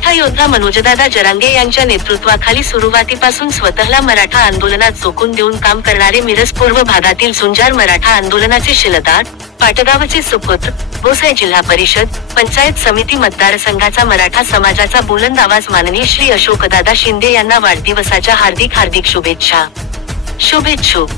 मराठा योद्धा मनोजदादा जरांगे यांच्या नेतृत्वाखाली सुरुवातीपासून स्वतःला मराठा आंदोलनात झोकून देऊन काम करणारे मिरज पूर्व भागातील झुंजार मराठा आंदोलनाचे शिलदार पाटगावचे सुपुत्र भोसाय जिल्हा परिषद पंचायत समिती मतदारसंघाचा मराठा समाजाचा बुलंद आवाज माननीय श्री अशोकदादा शिंदे यांना वाढदिवसाच्या हार्दिक हार्दिक शुभेच्छा. शुभेच्छुक.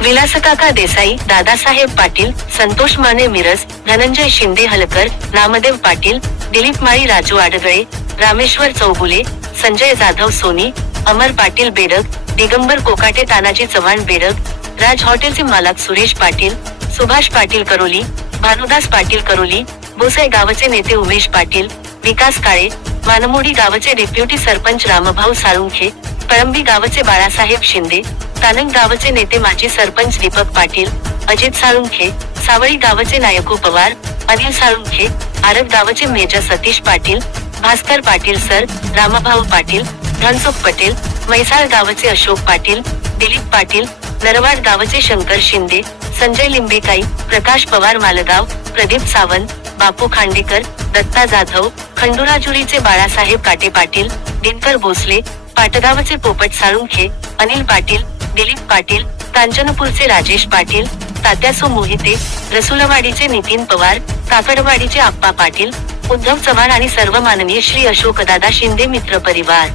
विलासकाका देसाई दादासाहेब पाटील संतोष माने मिरज धनंजय शिंदे हलकर नामदेव पाटील दिलीप माळी राजू आडगळे रामेश्वर चौगुले संजय जाधव सोनी अमर पाटील बेरग दिगंबर कोकाटे तानाजी चव्हाण बेरग राज हॉटेलचे मालक सुरेश पाटील सुभाष पाटील करोली भानुदास पाटील करोली बोसाई गावचे नेते उमेश पाटील विकास काळे मानमोडी गावचे डेप्युटी सरपंच रामभाऊ साळुंखे कळंबी गावचे बाळासाहेब शिंदे तानंग गावचे नेते माजी सरपंच दीपक पाटील अजित साळुंखे सावळी गावचे नायकू पवार अनिल साळुंखे आरत गावचे मेजर सतीश पाटील भास्कर पाटील सर रामभाऊ पाटील धनसुख पटेल म्हैसाळ गावचे अशोक पाटील दिलीप पाटील नरवाड गावचे शंकर शिंदे संजय लिंबेकाई प्रकाश पवार मालगाव प्रदीप सावंत बापू खांडेकर दत्ता जाधव खंडुराजुरीचे बाळासाहेब काटे पाटील दिनकर भोसले पाटगावचे पोपट साळुंखे अनिल पाटील दिलीप पाटील कांचनपूरचे राजेश पाटील तात्यासो मोहिते रसुलवाडीचे नितीन पवार काकडवाडीचे आप्पा पाटील उद्धव चव्हाण आणि सर्व माननीय श्री अशोकदादा शिंदे मित्र परिवार.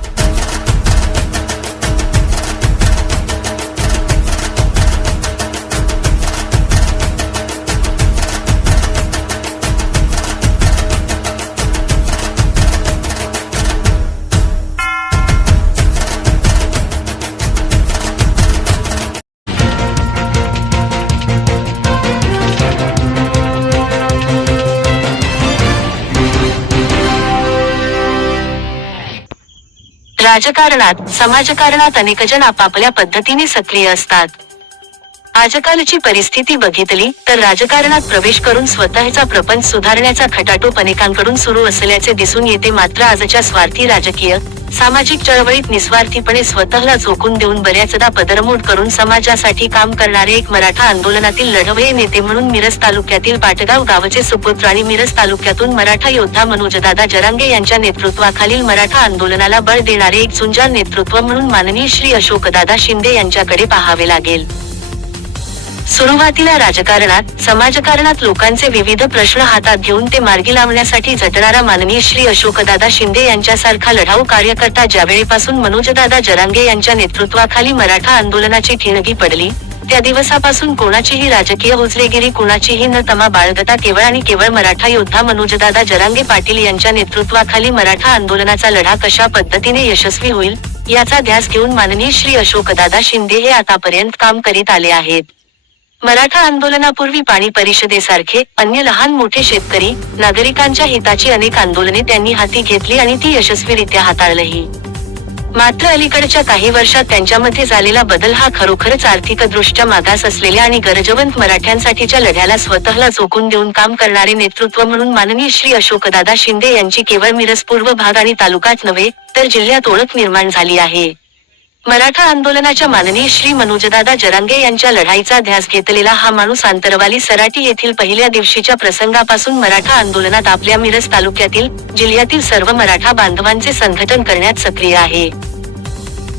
राजकारणात समाजकारणात अनेकजण आपापल्या पद्धतीने सक्रिय असतात. आजकालची परिस्थिती बघितली तर राजकारणात प्रवेश करून स्वतःचा प्रपंच सुधारण्याचा खटाटोप अनेकांकडून सुरू असल्याचे दिसून येते. मात्र आजच्या स्वार्थी राजकीय सामाजिक चळवळीत निस्वार्थीपणे स्वतःला झोकून देऊन बऱ्याचदा पदरमोड करून समाजासाठी काम करणारे एक मराठा आंदोलनातील लढवये नेते म्हणून मिरज तालुक्यातील पाटगाव गावचे सुपुत्र आणि मिरज तालुक्यातून मराठा योद्धा मनोजदादा जरांगे यांच्या नेतृत्वाखालील मराठा आंदोलनाला बळ देणारे एक सुंजान नेतृत्व म्हणून माननीय श्री अशोकदादा शिंदे यांच्याकडे पाहावे लागेल. सुरुवातीला राजकारणात समाजकारणात लोकांचे विविध प्रश्न हातात घेऊन ते मार्गी लावण्यासाठी झटणारा माननीय श्री अशोकदादा शिंदे यांच्यासारखा लढाऊ कार्यकर्ता ज्यावेळीपासून मनोजदादा जरांगे यांच्या नेतृत्वाखाली मराठा आंदोलनाची ठिणगी पडली त्या दिवसापासून कोणाचीही राजकीय हुजरेगिरी कुणाचीही न तमा बाळगता केवळ आणि केवळ मराठा योद्धा मनोजदादा जरांगे पाटील यांच्या नेतृत्वाखाली मराठा आंदोलनाचा लढा कशा पद्धतीने यशस्वी होईल याचा ध्यास घेऊन माननीय श्री अशोकदादा शिंदे हे आतापर्यंत काम करीत आले आहेत. मराठा आंदोलनापूर्वी पाणी परिषदेसारखे अन्य लहान मोठे शेतकरी नागरिकांच्या हिताची अनेक आंदोलने त्यांनी हाती घेतली आणि ती यशस्वीरित्या हाताळलंही. मात्र अलीकडच्या काही वर्षात त्यांच्यामध्ये झालेला बदल हा खरोखरच आर्थिकदृष्ट्या मागास असलेल्या आणि गरजवंत मराठ्यांसाठीच्या लढ्याला स्वतःला झोकून देऊन काम करणारे नेतृत्व म्हणून माननीय श्री अशोकदादा शिंदे यांची केवळ मिरज पूर्व भाग आणि तालुकात नव्हे तर जिल्ह्यात ओळख निर्माण झाली आहे. मराठा आंदोलनाच्या माननीय श्री मनोजदादा जरांगे यांच्या लढाईचा ध्यास घेतलेला हा माणूस आंतरवाली सराटी येथील पहिल्या दिवशीच्या प्रसंगापासून मराठा आंदोलनात आपल्या मिरज तालुक्यातील जिल्ह्यातील सर्व मराठा बांधवांचे संघटन करण्यात सक्रिय आहे.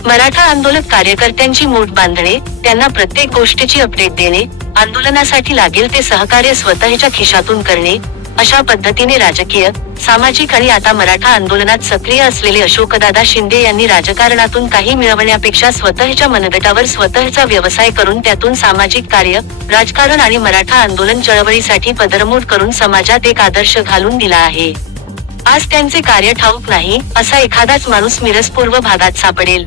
मराठा आंदोलक कार्यकर्त्यांची मूठ बांधणे त्यांना प्रत्येक गोष्टीची अपडेट देणे आंदोलनासाठी लागेल ते सहकार्य स्वतःच्या खिशातून करणे अशा पद्धतीने राजकीय सामाजिक आणि आता मराठा आंदोलनात सक्रिय असलेले अशोकदादा शिंदे यांनी राजकारणातून काही मिळवण्यापेक्षा स्वतःच्या मनगटावर स्वतःचा व्यवसाय करून त्यातून सामाजिक कार्य राजकारण आणि मराठा आंदोलन चळवळीसाठी पदरमोड करून समाजात एक आदर्श घालून दिला आहे. आज त्यांचे कार्य ठाऊक नाही असा एखादाच माणूस मिरजपूर्व भागात सापडेल.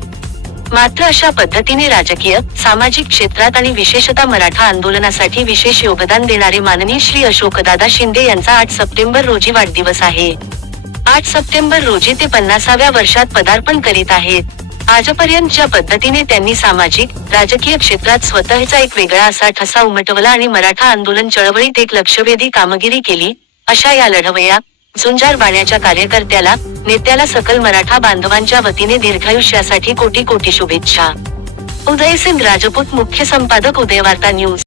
मात्र अशा पद्धतीने राजकीय सामाजिक क्षेत्रात आणि विशेषतः मराठा आंदोलनासाठी विशेष योगदान देणारे माननीय श्री अशोकदादा शिंदे यांचा आठ सप्टेंबर रोजी वाढदिवस आहे. आठ सप्टेंबर रोजी ते पन्नासाव्या वर्षात पदार्पण करीत आहेत. आजपर्यंत ज्या पद्धतीने त्यांनी सामाजिक राजकीय क्षेत्रात स्वतःचा एक वेगळा असा ठसा उमटवला आणि मराठा आंदोलन चळवळीत एक लक्षवेधी कामगिरी केली अशा या लढवया झुंजार कार्यकर्त्याला नेत्याला सकल मराठा बांधवांच्या वतीने दीर्घायुष्यासाठी कोटी कोटी शुभेच्छा. उदयसिंग राजपूत मुख्य संपादक उदयवार्ता न्यूज.